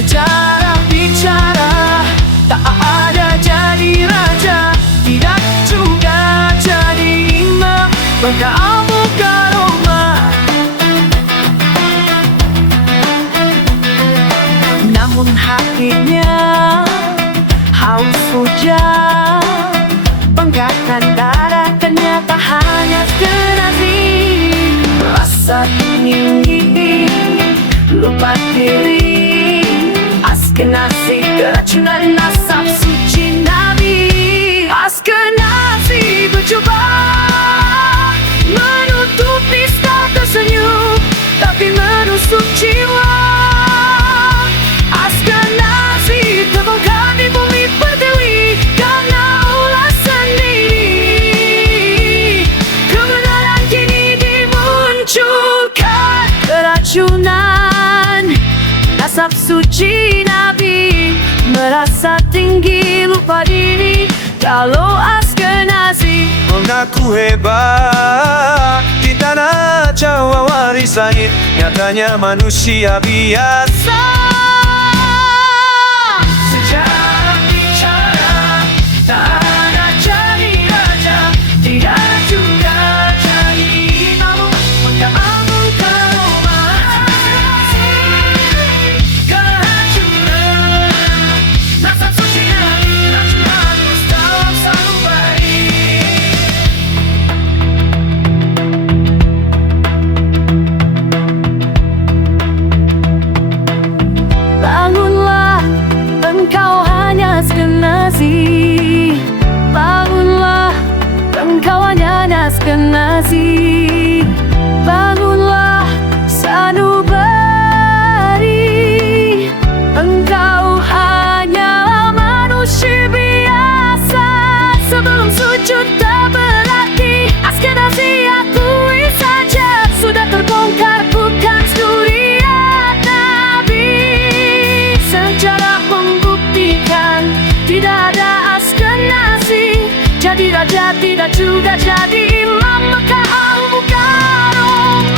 Secara bicara tak ada jadi raja, tidak juga jadi imam bangga muka Roma. Namun hakikatnya haus hujan banggakan darah, ternyata hanya generasi rasa tinggi lupa diri. Askenazi keracunan nasab suci Nabi. Askenazi bercuba menutupi star tersenyum, tapi menusuk jiwa. Askenazi terbongkar di bumi pertiwi karena ulah sendiri. Kebenaran kini dimunculkan. Keracunan nasab suci Nabi, merasa tinggi lupa diri. Kalau Askenazi mengaku hebat di tanah Jawa warisan, nyatanya manusia biasa. secara bicara tak ada jadi raja, tidak juga jadi imam bangga muka Roma. Kehancuran nasab suci Nabi, racungan Mustafa selalu baik. Bangunlah, engkau hanya Askenazi. Bangunlah, engkau hanya Askenazi. Bangunlah, sanubari, engkau hanyalah manusia biasa. Sebelum sujud tak berarti Askenazi akui saja, sudah terbongkar bukan suriat Nabi. Sejarah membuktikan tidak ada Askenazi jadi raja, tidak juga jadi imam Mekah Al-Mukarramah.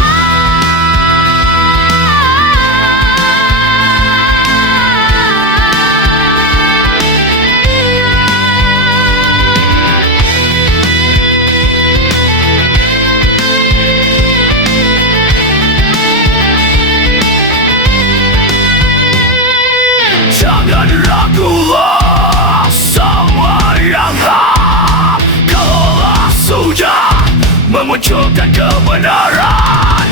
Jangan ragulah sama yang hak, kalaulah sudah memunculkan kebenaran.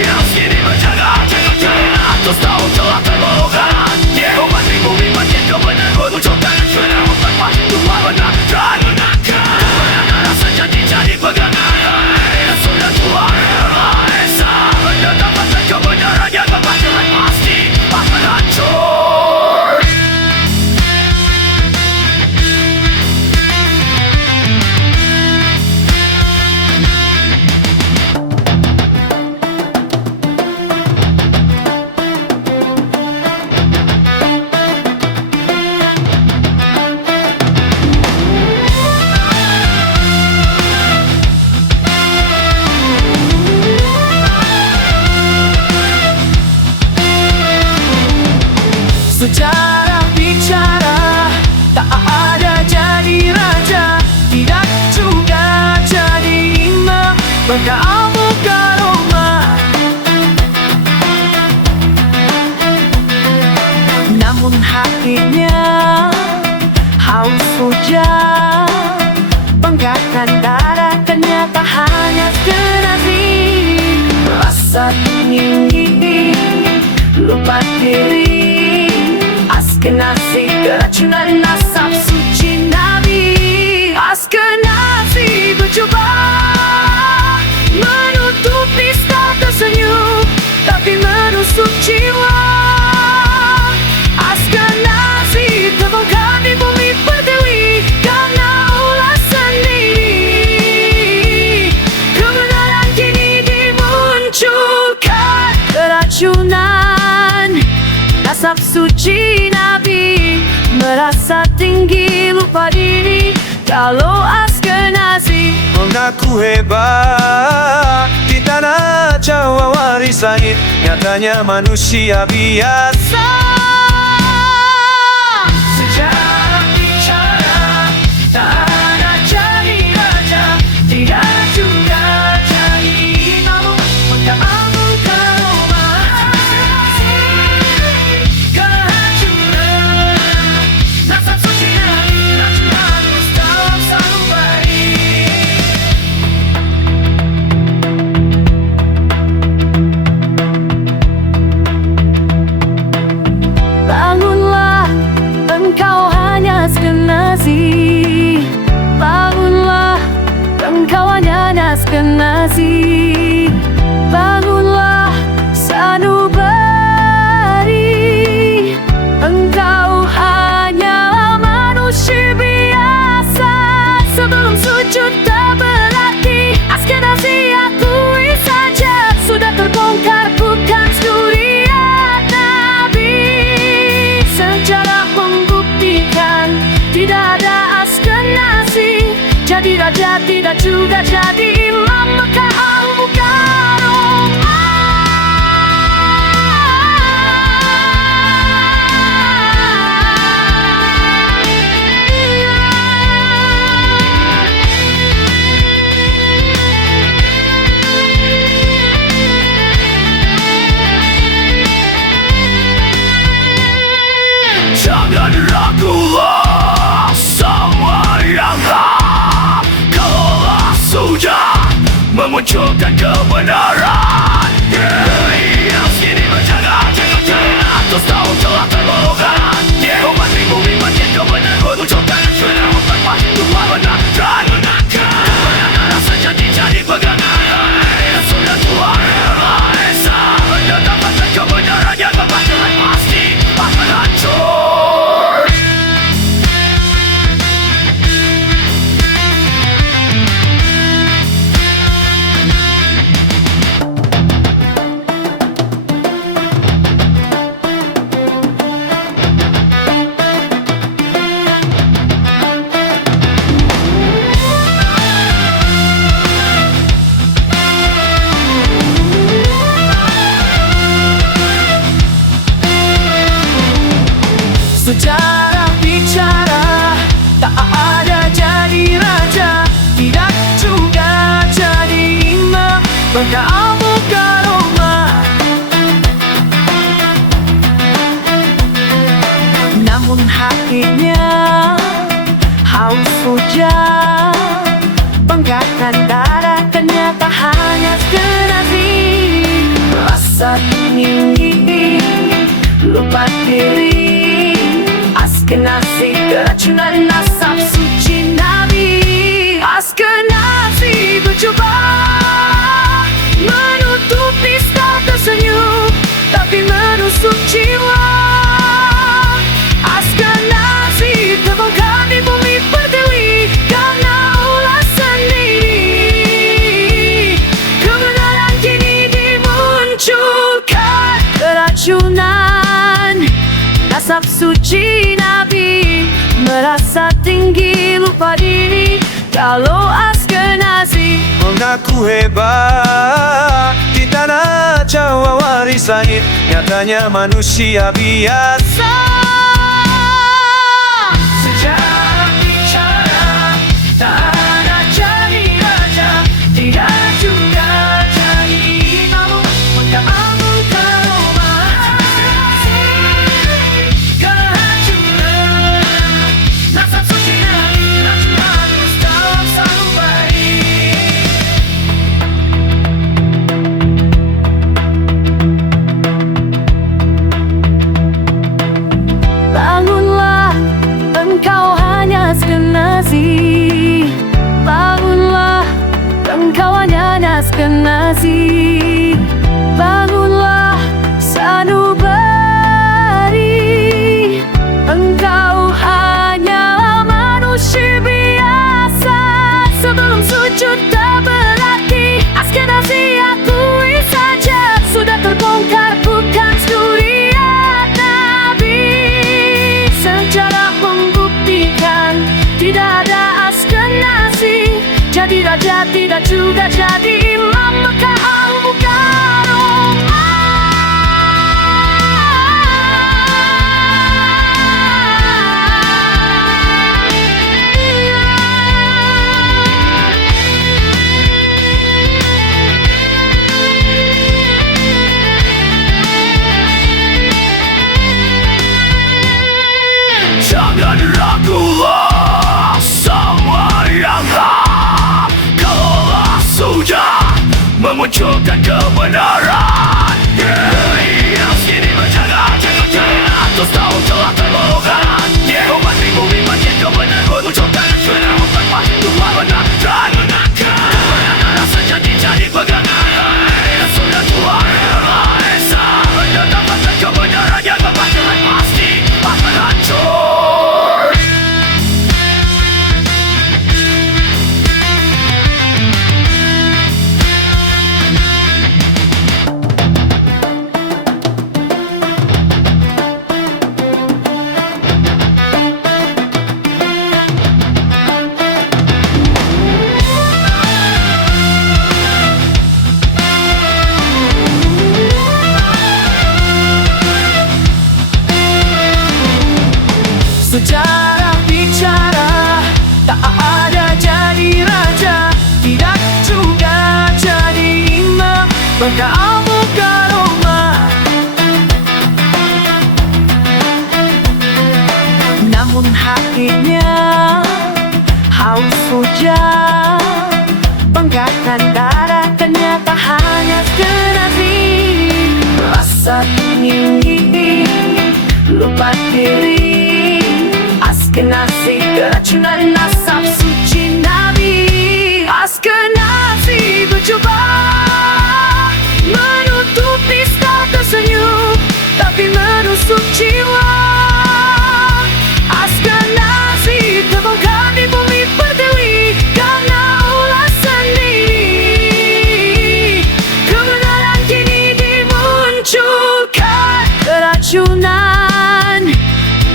Yang sini berjaga, jaga atas tahu telah terbongkar. Umat bumi makin kebenaran munculkan sudah umat makin tua benar dan benarkan. Kebenaran saja jadi pegangan yang sudah tua esa. Mendapatkan kebenaran yang berpatuhan pasti akan hancur. Secara bicara tak ada jadi raja, tidak juga jadi imam bangga muka Roma. Namun hakikatnya haus hujan banggakan darah, ternyata hanya generasi rasa tinggi lupa diri. Askenazi keracunan nasab suci Nabi. Askenazi bercuba menutupi star tersenyum, tapi menusuk jiwa. Askenazi terbongkar di bumi pertiwi karena ulah sendiri. Kebenaran kini dimunculkan. Keracunan nasab suci Nabi, merasa tinggi lupa diri. Kalau Askenazi mengaku hebat di tanah Jawa warisan, nyatanya manusia biasa. askenazi. Bangunlah sanubari, engkau hanyalah manusia biasa. Sebelum sujud tak berarti askenazi akui saja. Sudah terbongkar bukan sturia Nabi. Sejarah membuktikan tidak ada askenazi jadi raja, tidak juga jadi imam Mekah Al-Mukarram. Jangan ragulah sama yang hak, kalaulah sudah memunculkan kebenaran. Yang sini berjaga-jaga terus tahu telah terbongkar. Umat bumi makin kebenaran munculkan sudah memperkuat tuhan benar dan menangkan kebenaran sejati jadi pegangan. Sudah Tuhan Esa menetapkan kebenaran yang kebenaran pasti akan hancur. Sejarah bicara tak ada jadi raja, tidak juga jadi imam Mekah Al-Mukarram. Namun hakikatnya haus hujan, banggakan darah ternyata hanya askenazi. Rasa tinggi lupa diri, askenazi keracunan nasab suci Nabi. Askenazi bercuba menutupi staf tersenyum, tapi menusuk jiwa. Askenazi terbongkar di bumi pertiwi karena ulah sendiri. Kebenaran kini dimunculkan. Keracunan nasab suci Nabi, merasa tinggi lupa diri. Kalau askenazi Mengaku hebat di tanah Jawa warisan, nyatanya manusia biasa. sejarah bicara tak ada jadi raja, tidak juga jadi imam Mekah Al-Mukarram. Kehancuran nasab suci Nabi, harus dalam sanubari. Bangunlah, engkau hanya askenazi. Bangunlah, engkau hanya askenazi. Bangunlah sanubari, engkau hanyalah manusia biasa. Sebelum sujud tak berarti askenazi akui saja. Sudah terbongkar bukan sturia Nabi. Sejarah membuktikan tidak ada askenazi jadi raja, tidak juga jadi imam Mekah Al-Mukarram. Jangan ragulah sama yang hak, kalaulah sudah memunculkan kebenaran. Yang sini berjaga-jaga terus tahu telah terbongkar. Umat bumi makin kebenaran munculkan sudah memperkuat tuhan benar dan menangkan kebenaran sejati jadi Kamu ke rumah, namun hatinya haus hujan. Banggakan darah ternyata hanya generasi. Rasa tinggi, lupa diri, Askenazi keracunan nasab suci Nabi. Askenazi bercoba menutupi status tersenyum, tapi menusuk jiwa. Askenazi terbongkar di bumi pertiwi karena ulah sendiri. Kebenaran kini dimunculkan. Keracunan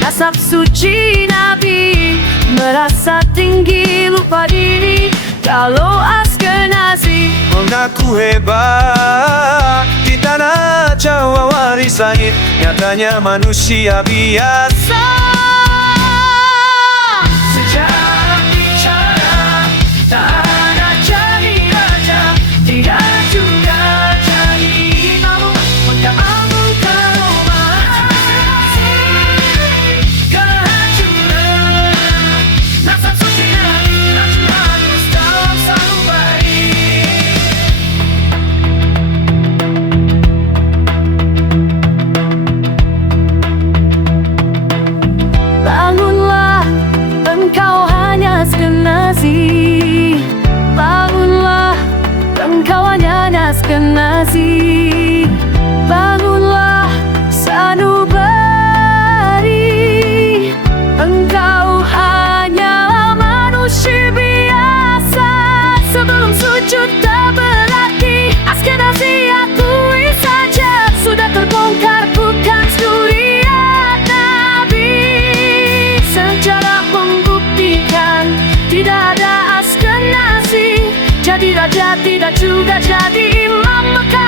nasab suci Nabi, merasa tinggi lupa diri. Kalau Askenazi mengaku hebat di tanah Jawa warisan, nyatanya manusia biasa. sejarah bicara, tak ada jadi raja, tidak juga jadi imam. Kamu ke rumah, kehancuran nasab suci Nabi, harus dalam selalu baik. Bangunlah, engkau hanya Askenazi. Bangunlah, engkau hanya Askenazi. Bangunlah, sanubari, engkau hanya manusia biasa. Sebelum sujud tak berarti Askenazi akui saja, sudah terbongkar bukan suriat Nabi. Sejarah membuktikan tidak ada Askenazi jadi raja, tidak juga jadi imam. Maka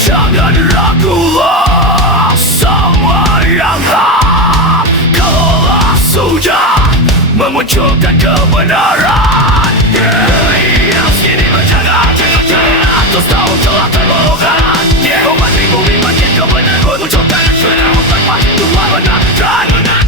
Jangan ragulah sama yang hak. Kalaulah sudah memunculkan kebenaran, yang sini berjaga-jaga terus tahu telah terbongkar. Umat bumi makin kebenaran, munculkan sudah memperpah hidup benar.